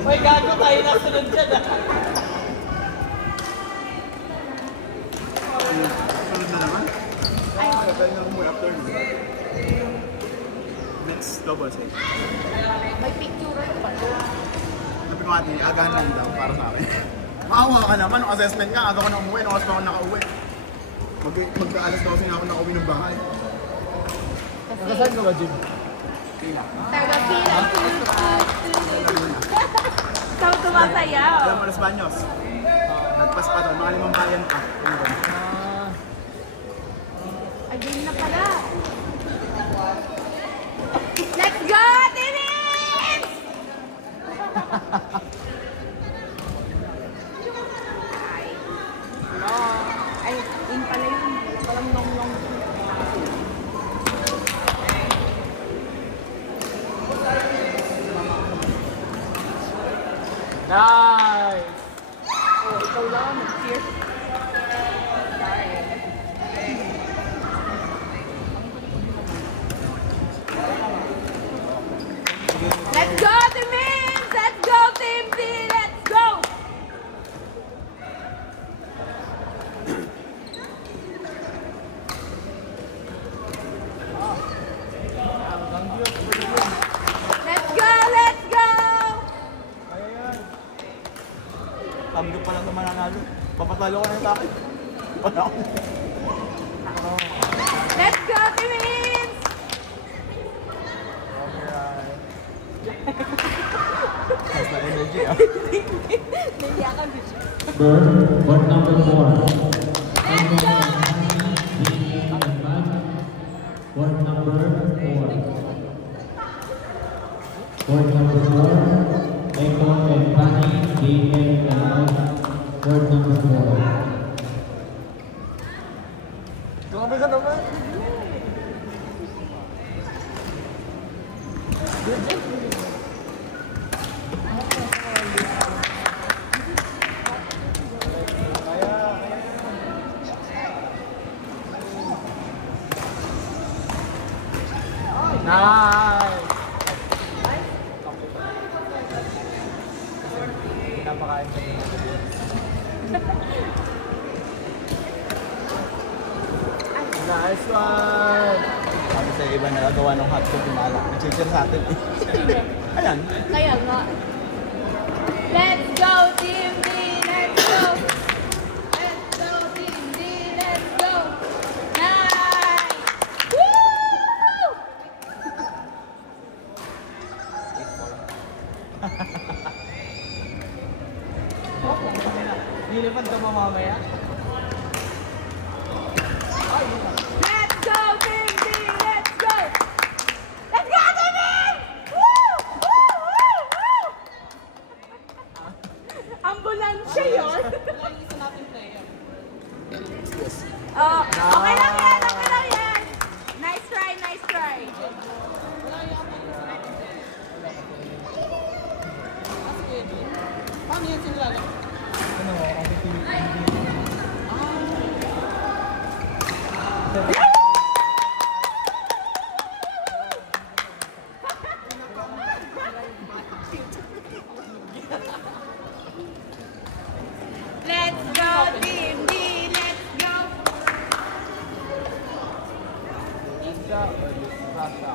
May gago tayo na sunod dyan ah. Sunod na naman? Ay, tayo na muna after. Next double set. May picture pa siya. Sabi ko natin, agahan lang daw para sa akin. Maawa ka naman, nung assessment ka, aga ko na umuwi, nung oras pa ako nakauwi. Magkaalas daw siya ako nakauwi ng bahay. Nakasaan ka ba, Jim? Taga-Pinas. Ikaw tumasayaw. Alam mo, Los Baños. Nagpas pa doon, mga 5 bayan pa. Ayun na pala. Let's go, Dennis! Ay, in pala yun. Wala palang long-long. Nice! Oh, ikaw lang. Cheers. Let's go, Dennis! Let's go, Team D! Let's go! Let's go! Let's go! Sabi ko pa lang naman nanalo. Papatalo ko na yung akin. Wala ako. Let's go, Dennis! Nice na energy ah. Naiyakan din siya. Board number 4. Let's go! Board number 4. Board number 4. Echo and Fanny, DM and Mike. Board number 4. Grabe ka naman. Nice! Pinapakain ko din. Nice one! Sabi sa iba nagagawa ng hotdog yung mala. Nag-cheer sa atin eh. Ayan. Kaya nga. Let's go, Team D! Let's go! Let's go, Team D! Let's go! Nice! Woo! Nilipad ka mamamaya? Let's go, Team D! Let's go! Let's go, Team D! Woo! Woo! Woo! Woo! Ambulansya yun. Oh, okay lang yan, okay lang yan. Nice try, nice try. Paano yan sinilala? Ano? Let's go, Team D! Let's go! Isa o Rasa?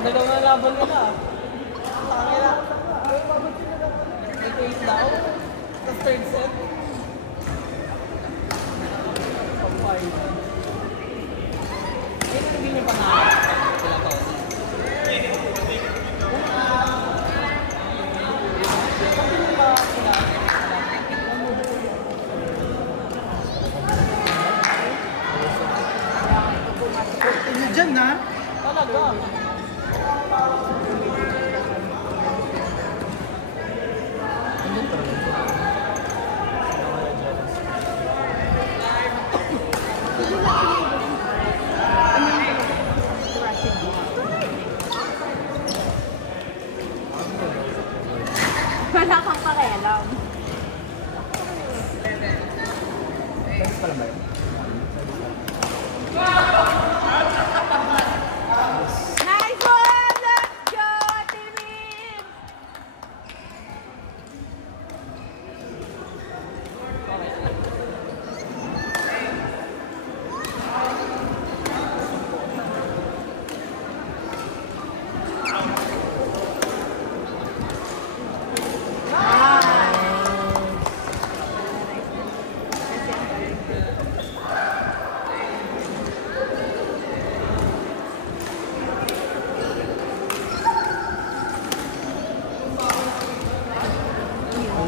Dalawang laban ka na. Pakakila. Ito is daw. Sa third set. Pampay. Yan ang hindi niya pangarap. Sila to. Talaga. Wala kang pakialam. Pwede pala ba yun? Nice one! Let's go, Timmy!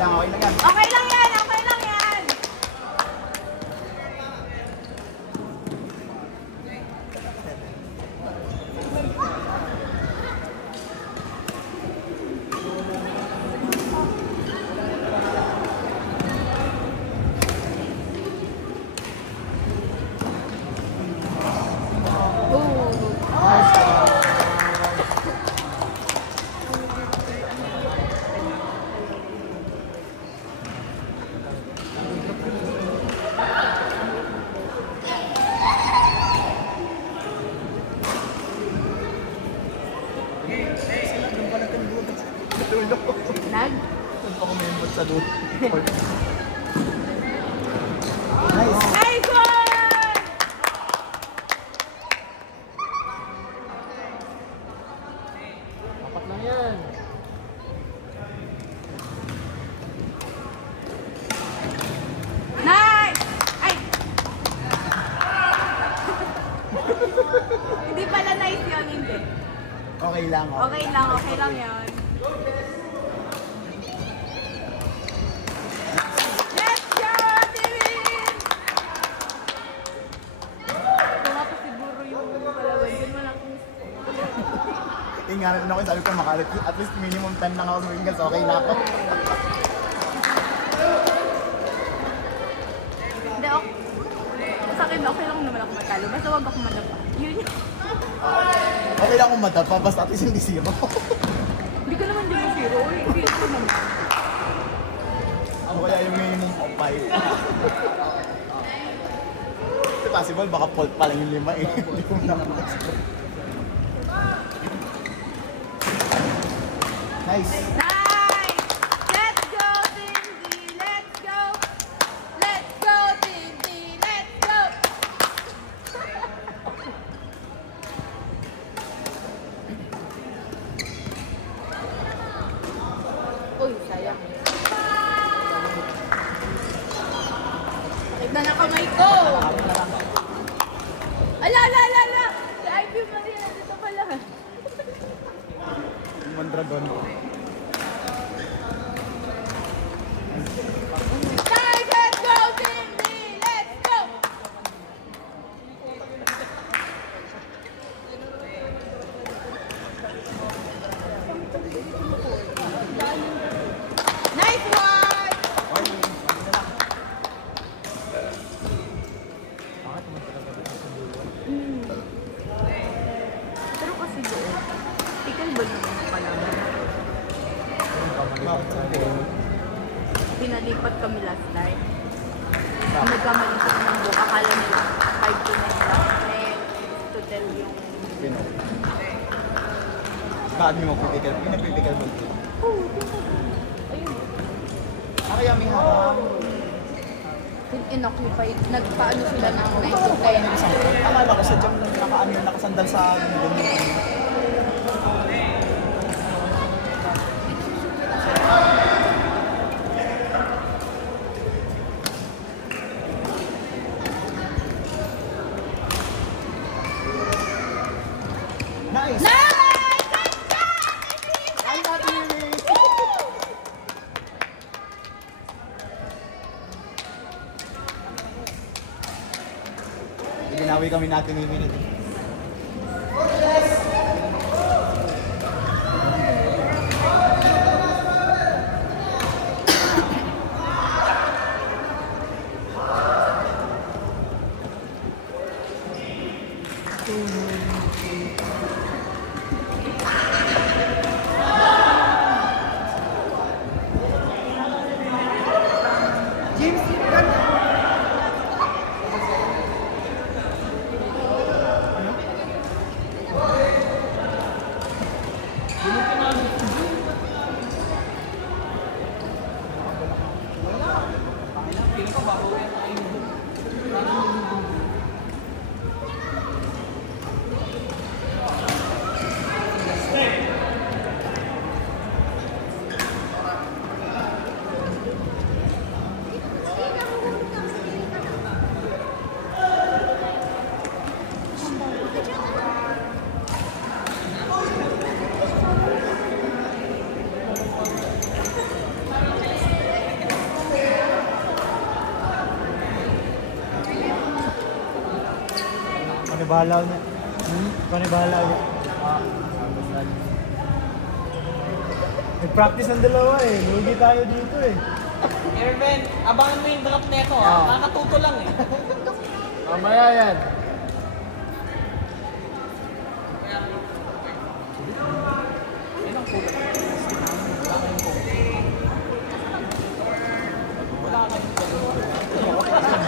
Okay lang yan. Okay lang yan! Okay lang yan! Doon pala tumbugan sa dulo. Nag? Doon pa kumembot sa dulo. Nice. Nice one! Apat lang yan. Nice! Ay! Hindi pala nice yun, hindi. Okay lang. Okay lang yun. Let's go, Timmy! Kung ako siguro yung kalaban, dun wala akong... Inganan ako, sabi ko makalit. At least minimum 10 lang ako sa wingers, okay na ako. Hindi, okay. Sa akin, okay lang naman ako matalo. Basta wag ako madapa. Yun yun. Okay lang kung matapa, basta at least hindi zero. Hindi ko naman din yung zero. Uy, hindi ko naman. Ano kaya yung minimum of 5? Kasi possible, baka fault pa lang yung 5 eh. Hindi ko naman expect. Nice. Nice! Let's go, Cindy! Let's go! Let's go, Cindy! Let's go! Uy, sayang. Sakit na ng kamay ko! Ala, ala, ala, ala! Si Ivy Maria, dito pala. Mondragon. Nice! Let's go, Cindy! Let's go! Nice one! Pero kasi doon, ikaw ba naman ang palaban? Pinalipat kami last time. Nagkamali sila ng book. Akala nila 5 to 9 lang. To tell yung... Bakit mo magpipikal? Yung nagpipikal mo. Oh, ayun. Kaya may hawak. Inoccupied. Nagpaano sila ng 9 to 10. Akala ko sadyang nakasandal sa doon. Nice! Ay, natin! Ibinawi kami natin yung minute. James, kan? Panibahala niya. Panibahala niya. Nag-practice ang dalawa eh. Lugi tayo dito eh. Erwin, abangan mo yung drop neto Nakatuto lang eh. Mamaya yan. Yan ang kulang. Wala kayong kulang.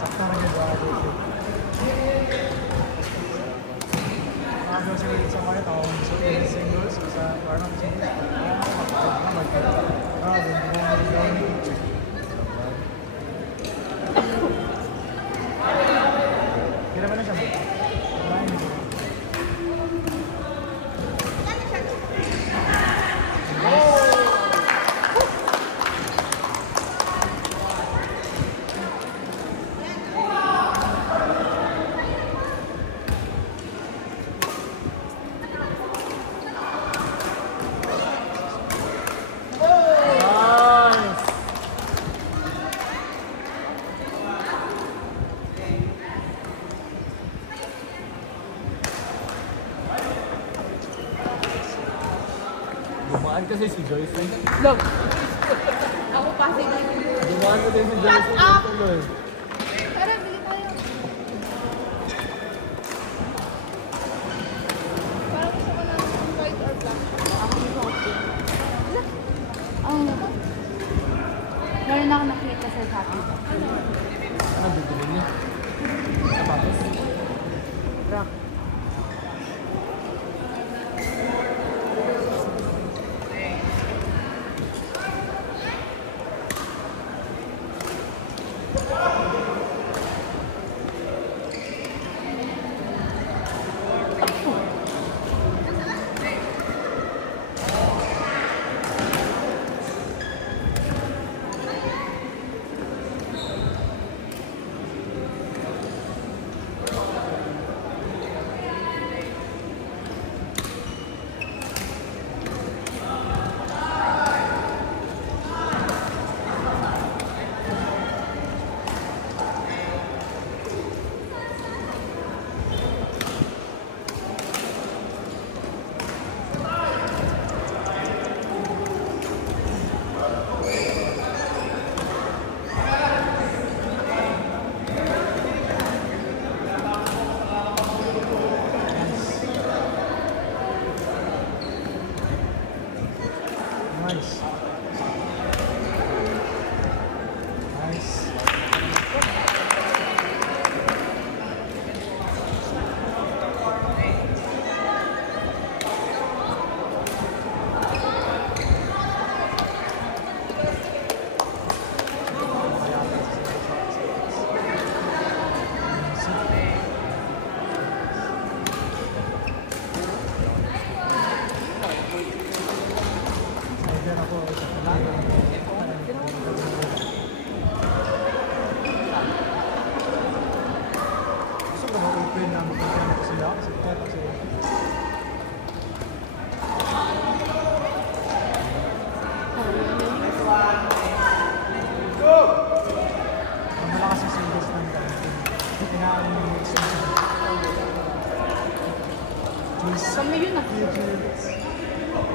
Sakta na yun ba? Nakagawa sila dito sa market. Ako gusto ko yung singles sa parang singles. Kira ba na siya? Dumaan kasi si Joyce eh. Look. Ako pa si Dumaan kasi si Joyce Shut up! tuloy. Tara, bili tayo. Parang gusto ko ng white or black. Ako gusto ko pink. Meron na ako nakita sa Shopee. Ano bibili niya? Sapatos? Rock. ko ma-open na mag-open ko sila kasi ang malakas yung singles ng tinaan yung extension. Joyce. Kami yun ah.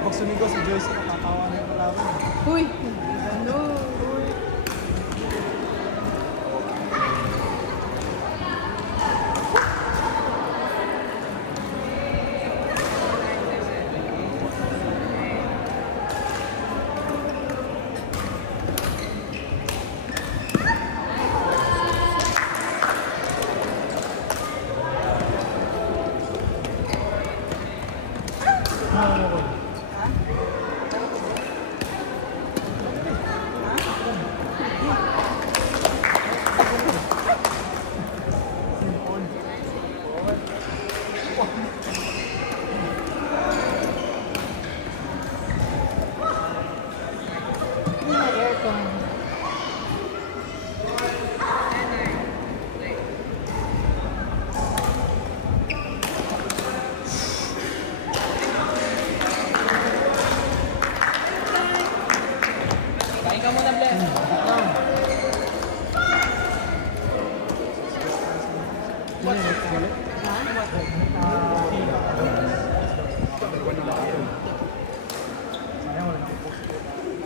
Pag sumigaw si Joyce, nakakawa na yung kalaban. Uy! Ano? Uy! Kain ka muna, Bless.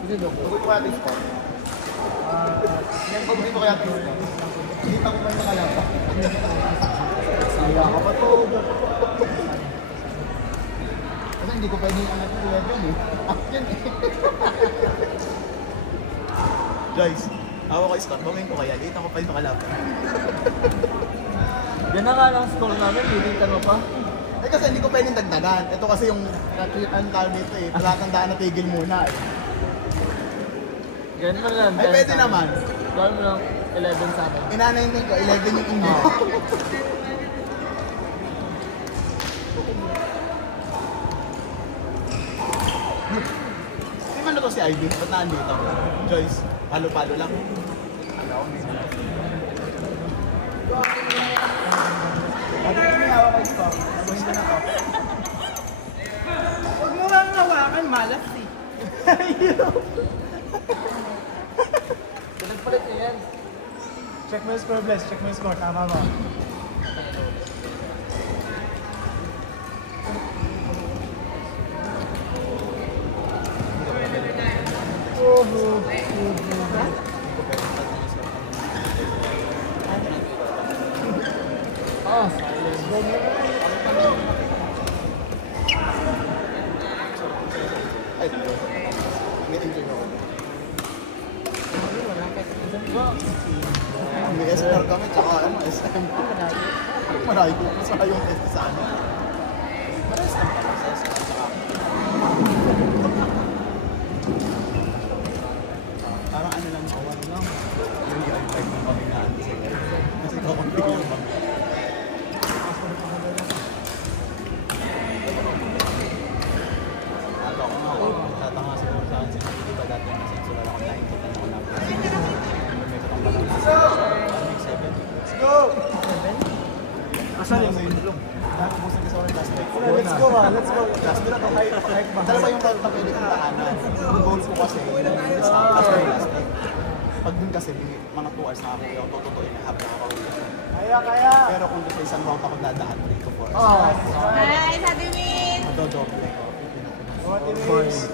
Tuloy ko kaya disco. Yan, pag dito kaya disco. Hindi ako pa yung nakalapa. Saya ka pa to. Kasi hindi ko pwede yung anak ko yun eh. Action eh. Guys, ako kay Scott, bangin ko kaya. Late ako pa yung nakalapa. Yan na nga lang score namin, lilitan mo pa. Eh kasi hindi ko pwedeng dagdagan. Ito kasi yung ang tawag dito eh. Palatandaan na tigil muna eh. Ganun na lang. Ay, pwede naman. Gawin mo lang 11 sa akin. Inanayin ko, 11 yung inyo. Di man na to si Ivy? Ba't naandito? Joyce, palo-palo lang. Huwag mo lang hawakan, malas eh. Pinagpalit niya yan. Check mo yung score, Bless. Check mo yung score. Tama ba? Ay, may enjoy ako. May SR kami, tsaka ano, SM. Marami ko sa yung sa ano. Maras lang pala sa SM. Parang ano lang, kawan lang. Yung i-type ng kami na ano sila. Kasi kakunti yung mga. Ako nga, tatanga siguro sa akin. Di ba dati yung sensura ako na ikita na ako na. May katang pala. Let's go! Asan yung ilong? Ubusin kasi ako ng last night. Let's go ba? Let's go. Last night ako kahit ba? Talaga yung pwede kong daanan. Yung goals ko kasi, last night. Pag dun kasi, mga 2 hours na ako, yung tututuin na habang ako. Kaya. Pero kung sa isang route ako dadaan, 3 to 4 hours. Nice, Ate Min! Madodoble ko. Boys.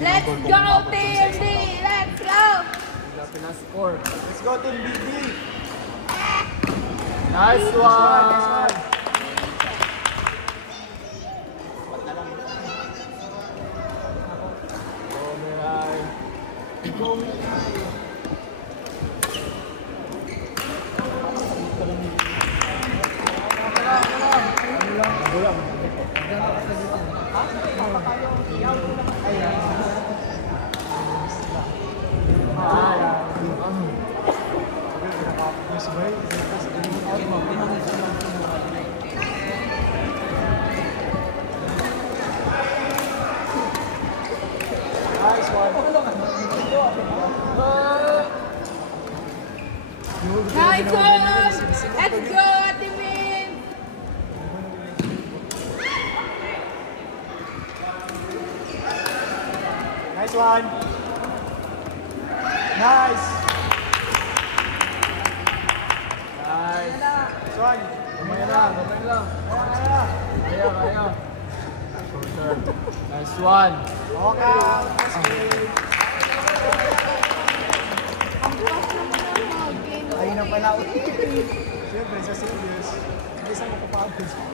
Let's go, Team D! Let's go! Pinascore. Let's go, Team BD. Nice one! Nice one. Nice one! Let's go, Ate Min! Nice one. Nice. Nice. Nice one. Gamay lang. Kaya. Shorter. Nice one. Ang bukas naman ang game. Ayun na pala. Siyempre, sa serious. Hindi sa makapagod.